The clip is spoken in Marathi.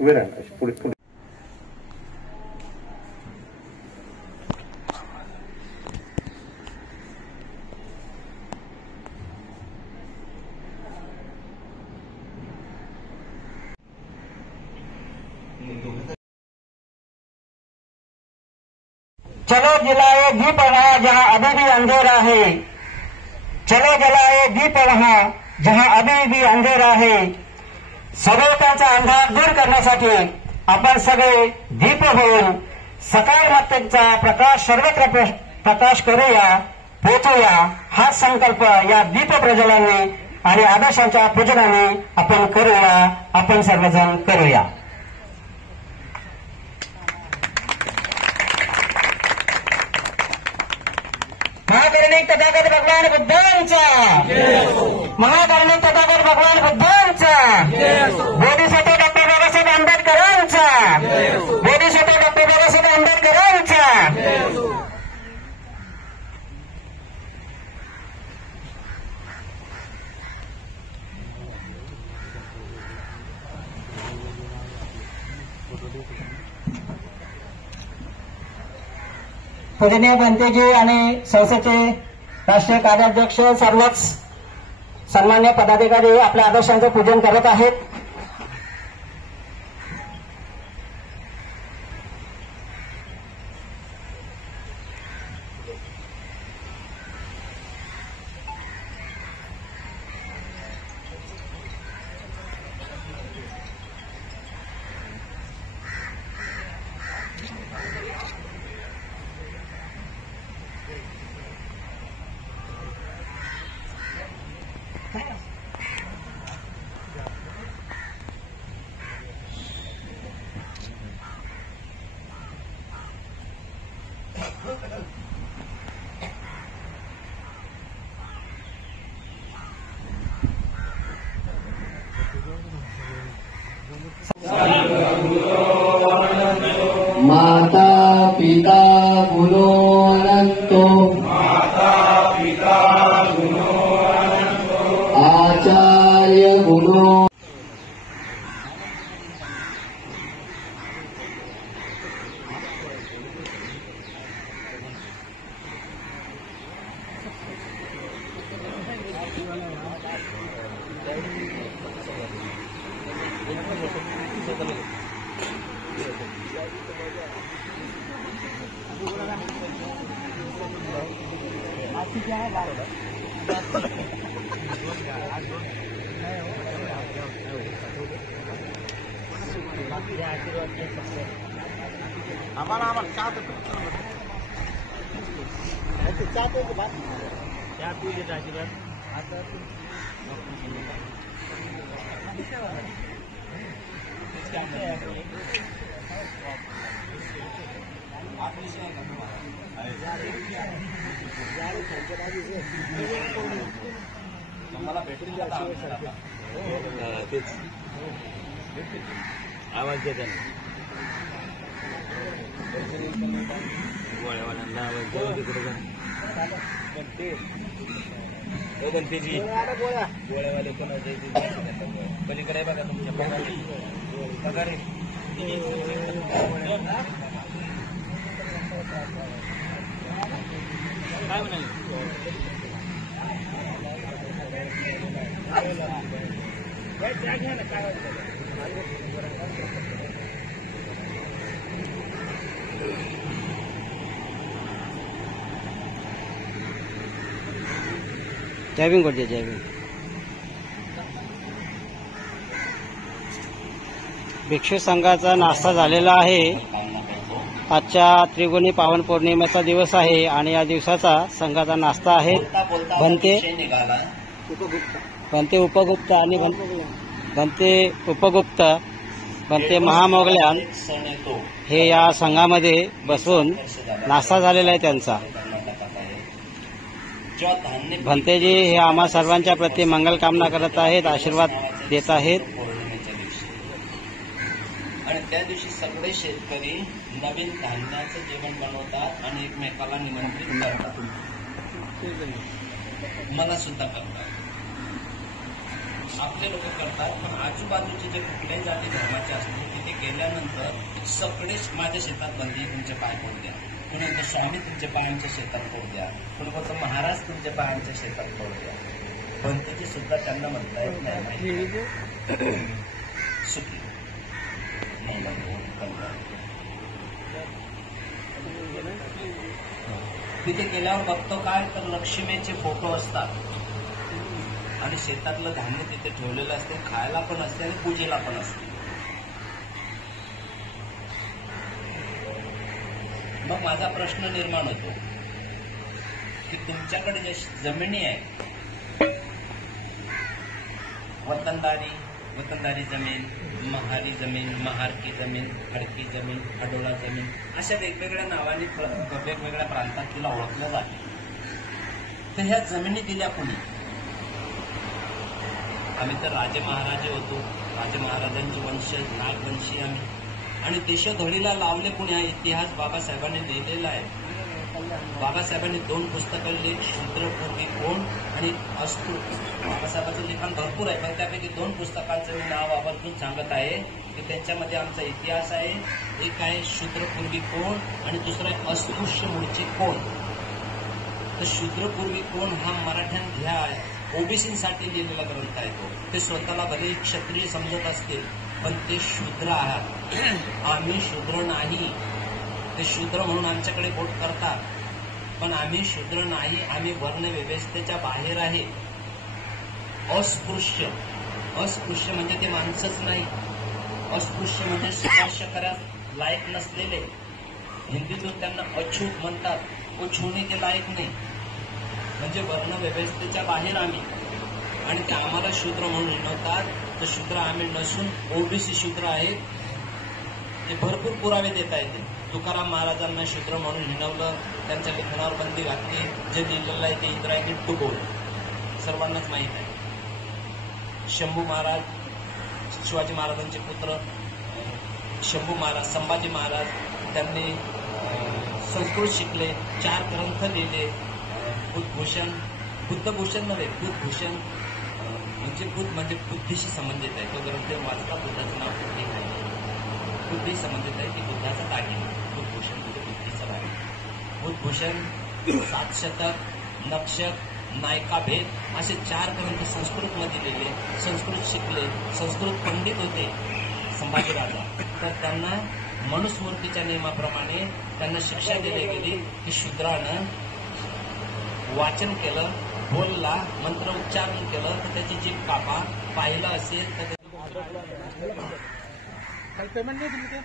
उभे राहा पुढे पुढे. चलो जलाए दीप वहाँ जहाँ अभी भी अंधेरा है. चलो जलाए दीप वहाँ जहाँ अभी भी अंधेरा है. सभोवताचा अंधार दूर करण्यासाठी आपण सगळे दीप होऊन सकारात्मकतेचा प्रकाश सर्वत्र प्रकाश करूया, पोचूया. हा संकल्प या दीप प्रज्वलनाने आणि आदर्शांच्या पूजनाने आपण करूया, आपण सर्वजण करूया. महाकारुणिक तथागत भगवान बुद्धांचा, महाकारुणिक तथागत भगवान बुद्धांचा, बोधिसत्व डॉक्टर बाबासाहेब आंबेडकरांचा, बोधिसत्व डॉक्टर बाबासाहेब आंबेडकरांचा. पूजनीय बनतेजी आणि संस्थेचे राष्ट्रीय कार्याध्यक्ष सर्वच सन्मान्य पदाधिकारी आपल्या आदर्शांचं पूजन करत आहेत. माता पिता गुणो अनंतो, माता पिता गुणो अनंतो, आचार्य गुणो. आवाज देत गोळ्यावाल्यांना बनतेजी गोळ्यावाले पलीकडे बघा तुमच्या पगारे काय म्हणाले. जयभीम करते जयभीम. भिक्षू संघाचा नाश्ता झालेला आहे. आजच्या त्रिगुणी पावन पौर्णिमेचा दिवस आहे आणि या दिवसाचा संघाचा नाश्ता आहे. बनते उपगुप्त आणि बनते उपगुप्त बनते महामोगल्यान हे या संघामध्ये बसून नाश्ता झालेला आहे त्यांचा. भंतेजी हे आम्हा सर्वांच्या प्रती मंगल कामना करत आहेत, आशीर्वाद देत आहेत. आणि त्या दिवशी सगळे शेतकरी नवीन धान्याचं जेवण बनवतात आणि एकमेकाला निमंत्रित करतात. मला सुद्धा करतात, आपले लोक करतात. पण आजूबाजूचे जे कुठल्याही जाती धर्माचे असतील तिथे केल्यानंतर सगळे माझ्या शेतात बंदी तुमचे पाय पडू द्या, कोणी म्हणतो स्वामी तुमचे पाय आमच्या शेतात पडू द्या, कोणी म्हणतो महाराज तुमचे पाय आमच्या शेतात पडू द्या. बंदीची सुद्धा त्यांना म्हणता येत नाही. सुखी तिथे गेल्यावर बघतो काय तर लक्ष्मीचे फोटो असतात आणि शेतातलं धान्य तिथे ठेवलेलं असते, खायला पण असते आणि पूजेला पण असते. मग माझा प्रश्न निर्माण होतो की तुमच्याकडे ज्या जमिनी आहे, वतनदारी जमीन, महारी जमीन, महारकी जमीन, खडकी जमीन, खडोला जमीन, अशा वेगवेगळ्या नावाने वेगवेगळ्या प्रांतात तिला ओळखलं जाते. तर ह्या जमिनी दिल्या कुणी? आम्ही तर राजे महाराजे होतो, राजे महाराजांचे वंशज, नागवंशी आम्ही. आणि देशोधडीला लावले कुणी? हा इतिहास बाबासाहेबांनी लिहिलेला आहे. बाबासाहेबांनी 2 पुस्तकं लिहिली, शूद्रपूर्वी कोण आणि अस्तु. बाबासाहेबांचं लिखाण भरपूर आहे, पण त्यापैकी 2 पुस्तकांचं मी नाव आवर्जून सांगत आहे की त्यांच्यामध्ये आमचा इतिहास आहे. एक आहे शूद्रपूर्वी कोण आणि दुसरं आहे अस्पृश्य मूळचे कोण. तर शूद्रपूर्वी कोण हा मराठ्यात ह्या ओबीसीसाठी लिहिलेला ग्रंथ आहे. ते स्वतःला भले क्षत्रिय समजत असतील पण ते शूद्र आहात, आम्ही शूद्र नाही. ते शूद्र म्हणून आमच्याकडे बोट करतात, पण आम्ही शूद्र नाही, आम्ही वर्ण व्यवस्थेच्या बाहेर आहे. अस्पृश्य म्हणजे ते माणसंच नाही. अस्पृश्य म्हणजे स्पर्श करायला लायक नसलेले. हिंदीतून त्यांना अछूत म्हणतात, तो छूने के लायक नाही. म्हणजे वर्ण व्यवस्थेच्या बाहेर आम्ही, आणि ते आम्हाला शूद्र म्हणून हिणवतात. तर शूद्र आम्ही नसून ओबीसी शूद्र आहेत. ते भरपूर पुरावे देता येते. तुकाराम महाराजांना शूद्र म्हणून हिणवलं, त्यांच्या लिखाणावर बंदी घातली. जे लिहिलेलं आहे ते इंद्रायणी टुगोल सर्वांनाच माहीत आहे. शंभू महाराज, शिवाजी महाराजांचे पुत्र शंभू महाराज, संभाजी महाराज, त्यांनी संस्कृत शिकले, 4 ग्रंथ लिहिले. बुद्धभूषण नव्हे, बुद्धभूषण म्हणजे बुद्ध म्हणजे बुद्धीशी संबंधित आहे. तो ग्रंथ वाचला, बुद्धाचं नाव बुद्धी आहे. बुद्धी संबंधित आहे की बुद्धाचा दागिना. बुद्धभूषण म्हणजे बुद्धीचा दागिना. बुद्धभूषण, 7 शतक, नक्षक, नायका भेद असे 4 ग्रंथ संस्कृतमध्ये लिहिले. संस्कृत शिकले, संस्कृत पंडित होते संभाजी राजा. तर त्यांना मनुस्मृतीच्या नियमाप्रमाणे त्यांना शिक्षा दिली गेली की शूद्रानं वाचन केलं, बोलला, मंत्र उच्चारण केलं तर त्याची जीभ कापा, पाहिलं असेल तर पेमेंट नाही दिली ते